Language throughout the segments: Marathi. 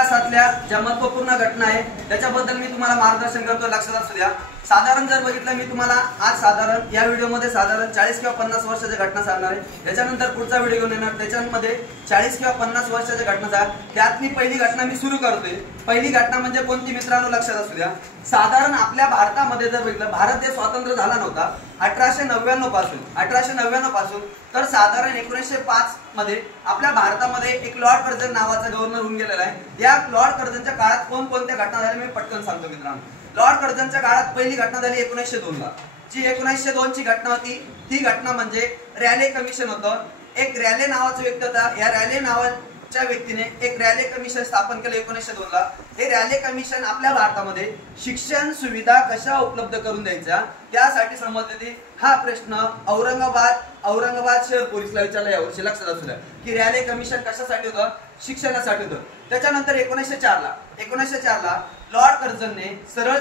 इतिहासातल्या ज्या महत्वपूर्ण घटना आहे त्याच्याबद्दल मी तुम्हाला मार्गदर्शन करतो, लक्षात असू द्या। साधारण जर बघितलं मी तुम्हाला आज साधारण या व्हिडिओमध्ये साधारण 40 किंवा 50 वर्षाच्या घटना सांगणार आहे। त्याच्यानंतर पुढचा व्हिडिओ घेऊन येणार त्याच्यामध्ये 40 किंवा 50 वर्षाच्या घटना सांग। त्यातली पहिली घटना मी सुरू करतोय। पहिली घटना म्हणजे कोणती मित्रांनो, लक्षात असू द्या। साधारण आपल्या भारतामध्ये जर बघितलं, भारत देश स्वतंत्र झाला नव्हता 1899 पासून तर साधारण 1905 मध्ये आपल्या भारतामध्ये एक लॉर्ड कर्झन नावाचा गव्हर्नर होऊन गेलेला आहे। या लॉर्ड कर्झनच्या काळात कोणकोणत्या घटना झाल्या मी पटकन सांगतो मित्रांनो। लॉर्ड कर्झनच्या काळात पहिली घटना झाली 1902 ला, जी 1902 ची घटना होती। ती घटना म्हणजे रॅले कमिशन होतं। एक रॅले नावाचा व्यक्ती होता, या रॅले नावाच्या व्यक्तीने एक रॅले कमिशन स्थापन केलं 1902 ला। हे रॅले कमिशन आपल्या भारतामध्ये शिक्षण सुविधा कशा उपलब्ध करून द्यायच्या त्यासाठी संबंधित हा प्रश्न औरंगाबाद शहर पोलिसला विचारला यावर्षी, लक्षात असू द्या की रॅले कमिशन कशासाठी होतं, शिक्षणासाठी होतं। त्याच्यानंतर 1904 ला लॉर्ड कर्झनने सरळ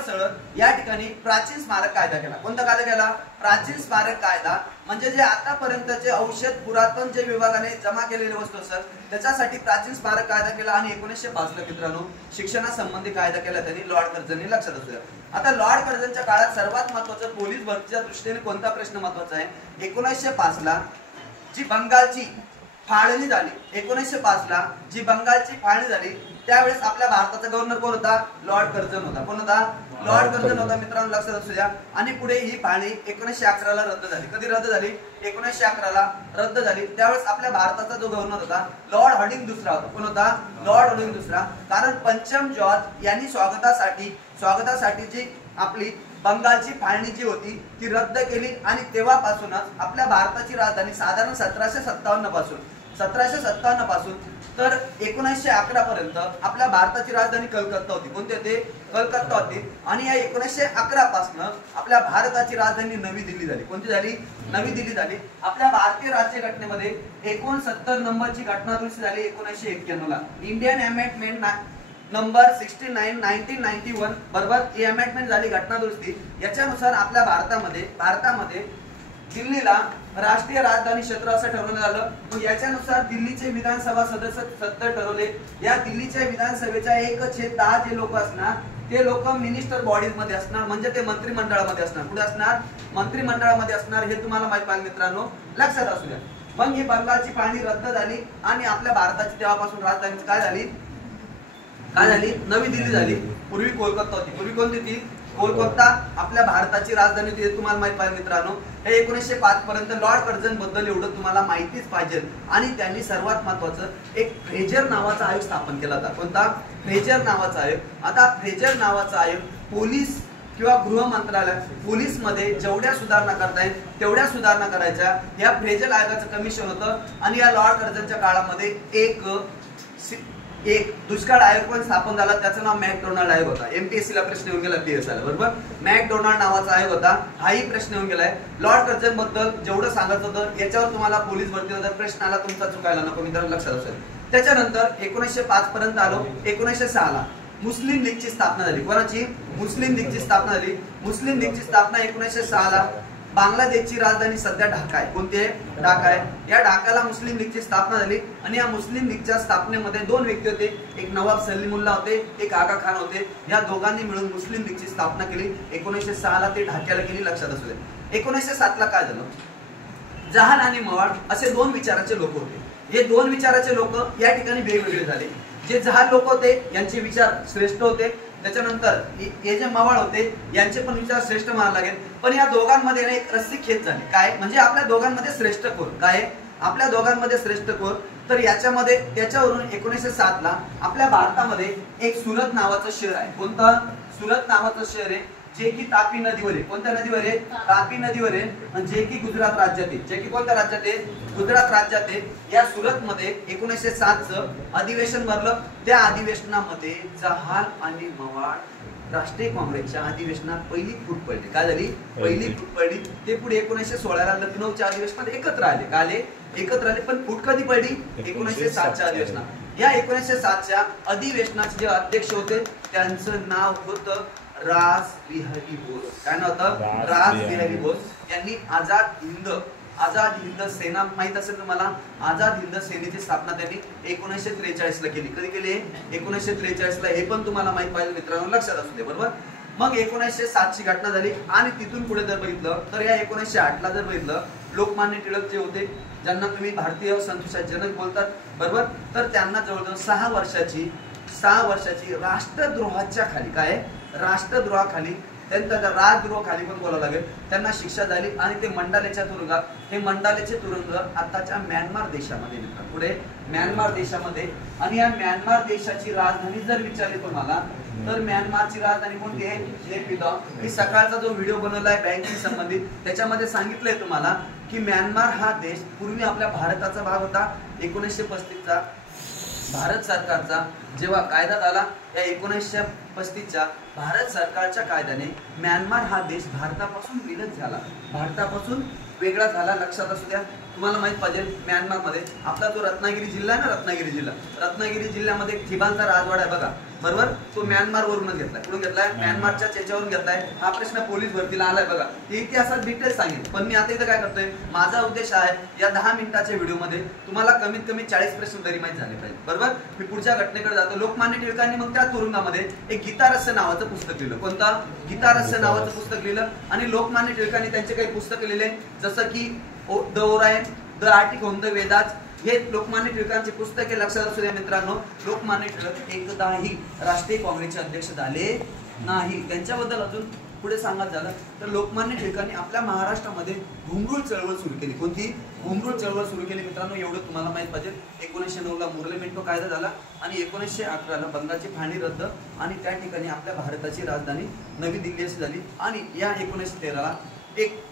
या ठिकाणी प्राचीन स्मारक कायदा केला। कोणता कायदा केला? प्राचीन स्मारक कायदा। म्हणजे जे आतापर्यंतचे औषध पुरातन जे विभागाने जमा केलेले वस्तू असतात त्याच्यासाठी प्राचीन स्मारक कायदा केला आणि 1905 ला मित्रांनो शिक्षणासंबंधी कायदा केला त्यांनी लॉर्ड कर्झनने, लक्षात असू द्या। आता लॉर्ड कर्झनच्या काळात सर्वात महत्त्वाचं पोलीस भरतीच्या दृष्टीने कोणता प्रश्न महत्त्वाचा आहे? 1905 ला जी बंगालची फाळणी झाली, 1905 ला जी बंगालची फाळणी झाली त्यावेळेस आपल्या भारताचा गव्हर्नर कोण होता? लॉर्ड कर्झन होता। कोण होता? लॉर्ड कर्झन होता मित्रांनो, लक्षात असू द्या। आणि पुढे ही फाळणी 1911 ला रद्द झाली। कधी रद्द झाली? 1911 ला रद्द झाली। त्यावेळेस आपल्या भारताचा जो गव्हर्नर होता लॉर्ड हार्डिंग दुसरा होता। कोण होता? लॉर्ड हार्डिंग दुसरा। कारण पंचम जॉर्ज यांनी स्वागतासाठी जी आपली बंगालची फाळणी जी होती ती रद्द केली आणि तेव्हापासूनच आपल्या भारताची राजधानी साधारण 1757 पासून तर 1911 पर्यंत आपल्या भारताची राजधानी कलकत्ता होती। कोणती होती? कलकत्ता होती। आणि या 1911 पासून आपल्या भारताची राजधानी नवी दिल्ली झाली। कोणती झाली? नवी दिल्ली झाली। आपल्या भारतीय राज्यघटनेमध्ये 69 नंबरची घटना दुरुस्ती झाली 1991 ला। इंडियन अमेंडमेंट नंबर 69 1991 बरोबर ही अमेंडमेंट झाली, घटना दुरुस्ती। याच्यानुसार आपल्या भारतामध्ये दिल्लीला राष्ट्रीय राजधानी क्षेत्र असं ठरवण्यात आलं। मग याच्यानुसार दिल्लीचे विधानसभा सदस्य 70 ठरवले। या दिल्लीच्या विधानसभेच्या 1/10 जे लोक असणार ते लोक मिनिस्टर बॉडीज मध्ये असणार, म्हणजे ते मंत्रिमंडळामध्ये असणार। कुठे असणार? मंत्रिमंडळामध्ये असणार। हे तुम्हाला माहित पाहिजे मित्रांनो, लक्षात असू द्या। मग ही बंगालची फाळणी रद्द झाली आणि आपल्या भारताची तेव्हापासून राजधानी काय झाली? नवी दिल्ली झाली। पूर्वी कोलकाता होती। पूर्वी कोणती ती? कोलकाता आपल्या भारताची राजधानी होती, हे तुम्हाला माहित पाहिजे मित्रांनो। हे 1905 पर्यंत लॉर्ड कर्झन बद्दल एवढं तुम्हाला माहितीच पाहिजे। आणि त्यांनी सर्वात महत्वाचं एक फ्रेजर नावाचा आयोग स्थापन केला होता। कोणता? फ्रेजर नावाचा आयोग। आता फ्रेजर नावाचा आयोग पोलीस किंवा गृह मंत्रालय पोलीस मध्ये जेवढ्या सुधारणा करता येईल तेवढ्या सुधारणा करायच्या या फ्रेजर आयोगाचं कमिशन होतं। आणि या लॉर्ड कर्झनच्या काळामध्ये एक दुष्काळ आयोग पण स्थापन झाला, त्याचं नाव मॅकडोनाल्ड आयोग होता। एमपीएससी ला प्रश्न येऊन गेला, पीएसआय ला बरोबर मॅकडोनाल्ड नावाचा आयोग होता, हाही प्रश्न येऊन गेलाय। लॉर्ड कर्झन बद्दल जेवढं सांगायचं होतं याच्यावर तुम्हाला पोलीस भरतीला जर प्रश्न आला तुमचा चुकायला नको मित्रांनो, लक्षात असेल। त्याच्यानंतर 1905 पर्यंत आलो। 1906 ला मुस्लिम लीगची स्थापना झाली। कोणाची? मुस्लिम लीगची स्थापना झाली। मुस्लिम लीगची स्थापना 1906 ला। बांगलादेशची राजधानी सध्या ढाका आहे। कोणती आहे? ढाका आहे। या ढाकाला मुस्लिम लीगची स्थापना झाली आणि या मुस्लिम लीगच्या स्थापनेमध्ये 2 व्यक्ती होते, एक नवाब सलीमुल्ला होते, एक आगा खान होते। या दोघांनी मिळून मुस्लिम लीगची स्थापना केली। 1906 ला ते ढाक्याला केली, लक्षात असू द्या। 1907 ला काय झालं? जहाल आणि मवाळ असे 2 विचाराचे लोक होते। हे 2 विचाराचे लोक या ठिकाणी वेगवेगळे झाले। जे जहाल लोक होते यांचे विचार श्रेष्ठ होते, त्याच्यानंतर हे जे मवाळ होते यांचे पण विचार श्रेष्ठ म्हणायला लागेल। पण या दोघांमध्ये एक रस्सीखेच झाली। काय? म्हणजे आपल्या दोघांमध्ये श्रेष्ठ कोण? काय? आपल्या दोघांमध्ये श्रेष्ठ कोण? तर याच्यामध्ये त्याच्यावरून 1907 ला आपल्या भारतामध्ये एक सुरत नावाचं शहर आहे। कोणतं? सुरत नावाचं शहर आहे जे की तापी नदीवर आहे। कोणत्या नदीवर आहे? तापी नदीवर आहे, आणि जे की गुजरात राज्यात आहे। जे की कोणत्या राज्यात आहे? गुजरात राज्यात आहे। या सुरत मध्ये 1907 चं अधिवेशन भरलं। त्या अधिवेशनामध्ये जहाल आणि मवाळ राष्ट्रीय काँग्रेसच्या अधिवेशनात पहिली फूट पडली। काय झाली? पहिली फूट पडली। ते पुढे 1916 ला लखनौच्या अधिवेशनात एकत्र आले। काय आले? एकत्र आले। पण फूट कधी पडली? 1907 च्या अधिवेशनात। या 1907 च्या अधिवेशनाचे जे अध्यक्ष होते त्यांचं नाव होतं रास बिहारी बोस। काय नाव होतं? रास बिहारी बोस। यांनी आझाद हिंद सेना माहित असेल तुम्हाला, आझाद हिंद सेनेची स्थापना त्यांनी 1943 ला केली. कधी केली? 1943 ला. हे पण तुम्हाला माहित पाहिजे मित्रांनो, लक्षात असू दे. बरोबर. मग 1907 ची घटना झाली आणि तिथून पुढे जर बघितलं तर या 1908 ला जर बघितलं, लोकमान्य टिळक जे होते, ज्यांना तुम्ही भारतीय संतोषात जनक बोलतात, बरोबर, तर त्यांना जवळजवळ 6 वर्षाची राष्ट्रद्रोहाच्या खाली, काय राष्ट्रद्रोहाखाली, त्यांचा राजद्रोहाखाली पण बोलावं लागेल, त्यांना शिक्षा झाली आणि ते मंडालेच्या तुरुंगात, हे मंडालेचे तुरुंग आताच्या म्यानमार देशामध्ये मिळतात. पुढे म्यानमार देशामध्ये. आणि या म्यानमार देशाची राजधानी जर विचारली तुम्हाला तर म्यानमारची राजधानी कोणती आहे? नेपिदॉ. मी सकाळचा जो व्हिडिओ बनवलाय बँकिंग संबंधित त्याच्यामध्ये सांगितलंय तुम्हाला की म्यानमार हा देश पूर्वी आपल्या भारताचा भाग होता. 1935 चा भारत सरकारचा जेव्हा कायदा झाला, या 1935च्या भारत सरकारच्या कायद्याने म्यानमार हा देश भारतापासून विलग झाला, भारतापासून वेगळा झाला. लक्षात असू द्या. तुम्हाला माहित पाहिजे म्यानमारमध्ये आपला जो रत्नागिरी जिल्हा आहे ना, रत्नागिरी जिल्ह्यामध्ये थिबांचा राजवाडा आहे बघा, बरोबर, तो म्यानमार वरूनच घेतलाय. कुठून घेतलाय? म्यानमारच्या याच्यावरून घेतलाय. हा प्रश्न पोलीस भरतीला आलाय बघा. इतिहासात डिटेल सांगेल, पण मी आता इथं काय करतोय, माझा उद्देश आहे या 10 मिनिटाच्या व्हिडिओमध्ये तुम्हाला कमीत कमी 40 प्रश्न तरी माहित झाले पाहिजे. बरोबर. मी पुढच्या घटनेकडे जातो. लोकमान्य टिळकांनी मग त्या तुरुंगामध्ये एक गीतारस्य नावाचं पुस्तक लिहिलं. कोणतं? गीतारस्य नावाचं पुस्तक लिहिलं. आणि लोकमान्य टिळकांनी त्यांचे काही पुस्तक लिहिले, जसं की the Orion, the Arctic on the Vedas, हे लोकमान्य टिळकांचे पुस्तके. लक्षात असू द्या मित्रांनो, लोकमान्य टिळक एकदाही राष्ट्रीय काँग्रेसचे अध्यक्ष झाले नाही. त्यांच्याबद्दल अजून पुढे सांगायचं झालं तर लोकमान्य टिळकांनी आपल्या महाराष्ट्रामध्ये घुंगरूळ चळवळ सुरू केली. कोणती? घुंगरूळ चळवळ सुरू केली मित्रांनो. एवढं तुम्हाला माहित पाहिजे. 1909 ला मुर्लेमेंटो कायदा झाला आणि 1911 ला बंगालची फाळणी रद्द आणि त्या ठिकाणी आपल्या भारताची राजधानी नवी दिल्ली अशी झाली. आणि या 1913 ला एक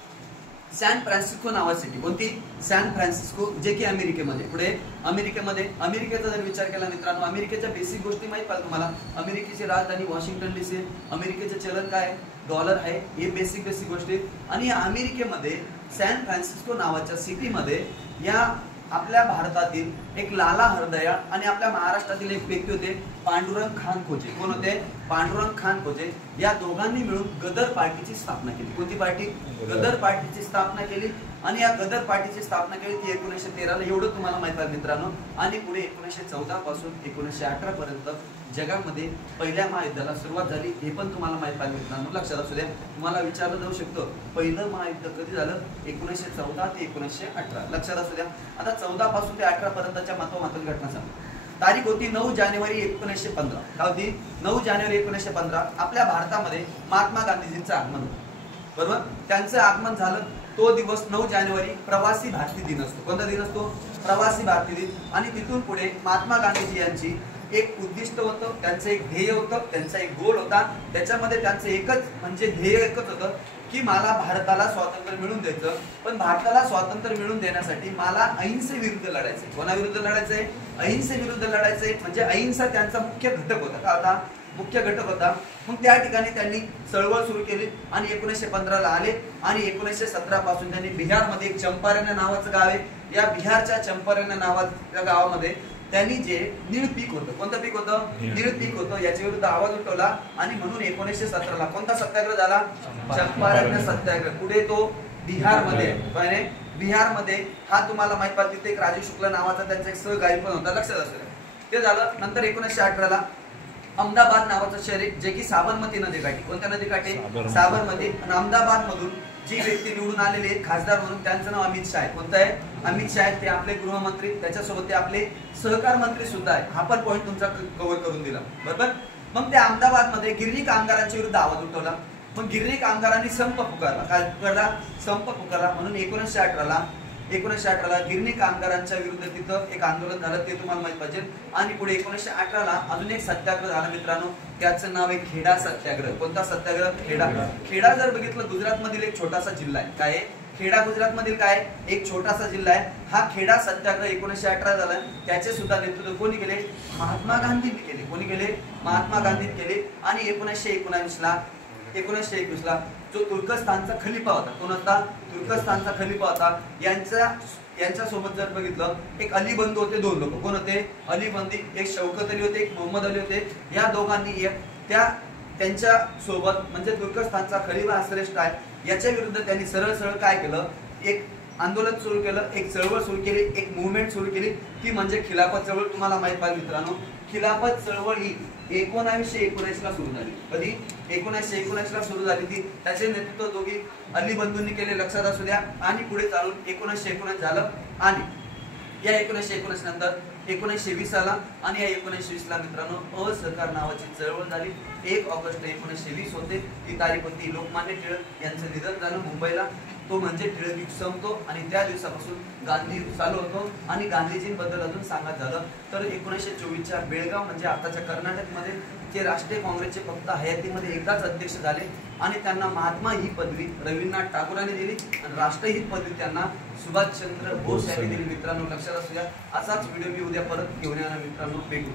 सॅन फ्रान्सिस्को नावाची सिटी, कोणती? सॅन फ्रान्सिस्को, जे की अमेरिकेमध्ये. पुढे अमेरिकेचा जर विचार केला मित्रांनो, अमेरिकेच्या बेसिक गोष्टी माहित पाहिजे तुम्हाला. अमेरिकेची राजधानी वॉशिंग्टन DC, अमेरिकेचे चलन काय? डॉलर आहे. हे बेसिक गोष्टी. आणि या अमेरिकेमध्ये सॅन फ्रान्सिस्को नावाच्या सिटीमध्ये या आपल्या भारतातील एक लाला हरदयाळ आणि आपल्या महाराष्ट्रातील एक व्यक्ती होते पांडुरंग खान खोजे. कोण होते? पांडुरंग खान खोजे. या दोघांनी मिळून गदर पार्टीची स्थापना केली. कोणती पार्टी? गदर पार्टीची स्थापना केली. आणि या गदर पार्टीची स्थापना केली ती 1913 ला. एवढं तुम्हाला माहित आहे मित्रांनो. आणि पुढे 1914 पासून 1918 पर्यंत जगामध्ये पहिल्या महायुद्धाला सुरुवात झाली. हे पण तुम्हाला माहित आहे मित्रांनो. लक्षात असू द्या. तुम्हाला विचारलं जाऊ शकतं पहिलं महायुद्ध कधी झालं? 1914 ते 1918. लक्षात असू द्या. आता 14 पासून ते 18 पर्यंतच्या महत्त्वाची घटना सांगतो. तारीख होती 9 जानेवारी 1915. काय होती? 9 जानेवारी 1915. आपल्या भारतामध्ये महात्मा गांधीजींचं आगमन होतं. बरोबर. त्यांचं आगमन झालं. तो दिवस 9 जानेवारी प्रवासी भारतीय दिन असतो. कोणता दिन असतो? प्रवासी भारतीय दिन. आणि तिथून पुढे महात्मा गांधीजी यांची एक उद्दिष्ट होतं, त्यांचं एक ध्येय होतं, त्यांचा एक गोल होता. त्याच्यामध्ये त्यांचं एकच म्हणजे ध्येय एकच होतं की मला भारताला स्वातंत्र्य मिळवून द्यायचं. पण भारताला स्वातंत्र्य मिळवून देण्यासाठी मला अहिंसेविरुद्ध लढायचंय. कोणाविरुद्ध लढायचंय? अहिंसेविरुद्ध लढायचंय. म्हणजे अहिंसा त्यांचा मुख्य घटक होता. का होता? मुख्य घटक होता. मग त्या ठिकाणी त्यांनी चळवळ सुरू केली आणि 1915 ला आले. आणि 1917 पासून त्यांनी बिहारमध्ये एक चंपारण नावाचं गाव आहे. या बिहारच्या चंपारण नावाच्या गावामध्ये त्यांनी जे नीळ पीक होतं, कोणतं पीक होतं? नीळ पीक होतं. याच्या विरुद्ध आवाज उठवला आणि म्हणून 1917 ला कोणता सत्याग्रह झाला? चंपारण सत्याग्रह. पुढे तो बिहारमध्ये, बिहारमध्ये हा तुम्हाला माहित पाहिजे. तिथे एक राजू शुक्ल नावाचा त्यांचा एक सहकारी पण होता. लक्षात असेल. ते झालं. नंतर 1918 ला अहमदाबाद नावाचं शहर आहे जे की साबरमती नदीकाठी. कोणत्या नदीकाठी? साबरमती. आणि अहमदाबाद मधून जी व्यक्ती निवडून आलेले खासदार म्हणून त्यांचं नाव अमित शाह आहे. कोणतं आहे? अमित शाह. ते आपले गृहमंत्री, त्याच्यासोबत ते आपले सहकार मंत्री सुद्धा आहे. हा पण पॉईंट तुमचा कव्हर करून दिला. बरोबर. मग त्या अहमदाबाद मध्ये गिरणी कामगारांच्या विरुद्ध आवाज उठवला. मग गिरणी कामगारांनी संप पुकारला. काय पुकारला? संप पुकारला. म्हणून 1918 ला गिरणी कामगारांच्या विरुद्ध तिथं एक आंदोलन झालं. ते तुम्हाला माहित पाहिजे. आणि पुढे 1918 ला अजून एक सत्याग्रह झाला मित्रांनो. त्याचं नाव आहे खेडा सत्याग्रह. कोणता सत्याग्रह? खेडा. खेडा जर बघितलं गुजरात मधील एक छोटासा जिल्हा आहे. काय? खेडा गुजरात मधील काय? एक छोटासा जिल्हा आहे. हा खेडा सत्याग्रह 1918 झाला. त्याचे सुद्धा नेतृत्व कोणी केले? महात्मा गांधींनी केले. कोणी केले? महात्मा गांधींनी केले. आणि 1919 ला जो तुर्कस्तानचा खलिफा होता, कोण होता? तुर्कस्तानचा खलिफा होता. यांच्या सोबत जर बघितलं एक अली बंधू होते. 2 लोक. कोण होते? अली बंदी. एक शौकत अली होते, एक मोहम्मद अली होते. या दोघांनी त्यांच्या सोबत म्हणजे तुर्कस्तानचा खलिफा श्रेष्ठ आहे याच्या विरुद्ध त्यांनी सरळ काय केलं? एक आंदोलन सुरू केलं, एक चळवळ सुरू केली, एक मुवमेंट सुरू केली, ती म्हणजे खिलाफत चळवळ. तुम्हाला माहित पाहिजे मित्रांनो, खिलाफत चळवळ ही 1919 ला सुरू झाली. कधी? 1919 ला सुरू झाली ती. त्याचे नेतृत्व दोघी अली बंधूंनी केले, लक्षात असू द्या. आणि पुढे चालून 1919 झालं आणि या 1919 नंतर 1920 आला आणि या 1920 ला मित्रांनो असहकार नावाची चळवळ झाली. 1 ऑगस्ट 1920 होते. ती तारीख होती. लोकमान्य टिळक यांचं निधन झालं मुंबईला. तो म्हणजे टिळक युग संपतो आणि त्या दिवसापासून गांधी युग चालू होतो. आणि गांधीजींबद्दल अजून सांगायचं झालं तर 1924च्या बेळगाव म्हणजे आताच्या कर्नाटकमध्ये ते राष्ट्रीय काँग्रेसचे फक्त हयातीमध्ये एकदाच अध्यक्ष झाले आणि त्यांना महात्मा ही पदवी रवींद्रनाथ टागोरांनी दिली आणि राष्ट्रहित पदवी त्यांना सुभाषचंद्र बोस यांनी दिली. मित्रांनो लक्षात असू द्या. असाच व्हिडिओ मी उद्या परत घेऊन येणार मित्रांनो. भेटू.